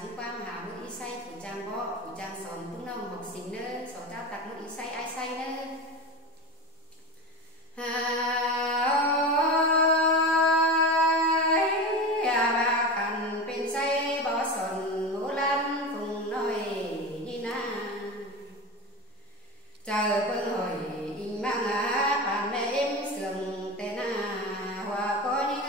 sáng quang hà một ý say phụ trang sòn tung nông học sinh nơ sổ ta tặc một ý say ai say nơ bà khăn bên say bỏ sòn ngũ lan phùng nói đi na chờ phương hồi in mang á bạn mẹ em sườn tên hòa có những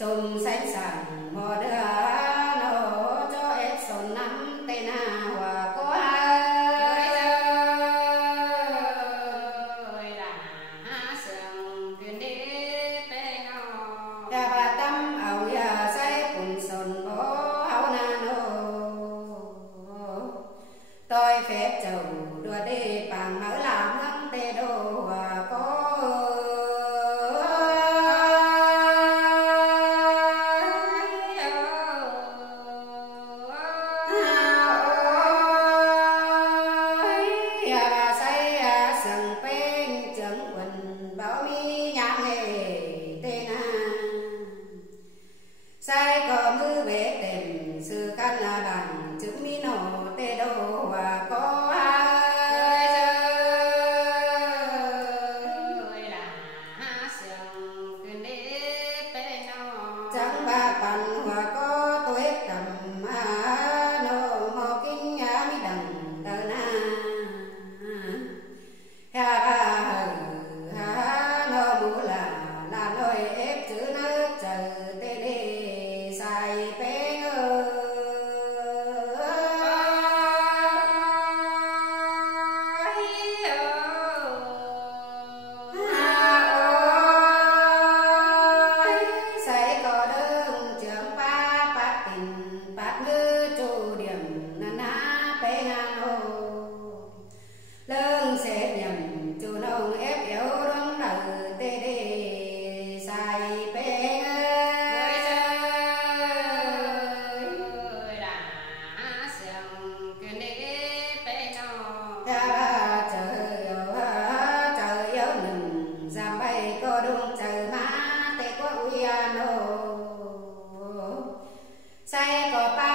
sôn xanh sàng mò đưa nó cho em sôn nắm tên hòa có ai ơi là sương quyền đi bên nó ya bà tâm ảo ya say cùng sôn bó áo na nô tôi phép chồng đùa đi bằng mở làm ngắm tê đô hòa có sai có mưa về tìm sự căn bằng chứng mi nổ tê đô và có ai ơi là sương quyền đi bên nó chẳng ba bằng và có tuổi cầm nô mò kinh mi đằng tờ na ha nó mũ là nôi ép chữ nước chờ tê đi sai bé sai có đơn trưởng ba bát tình bát ngư chủ điểm na bé nô lương sẽ nhầm chủ nông ép yếu đông nở tê đi sai bé say có ba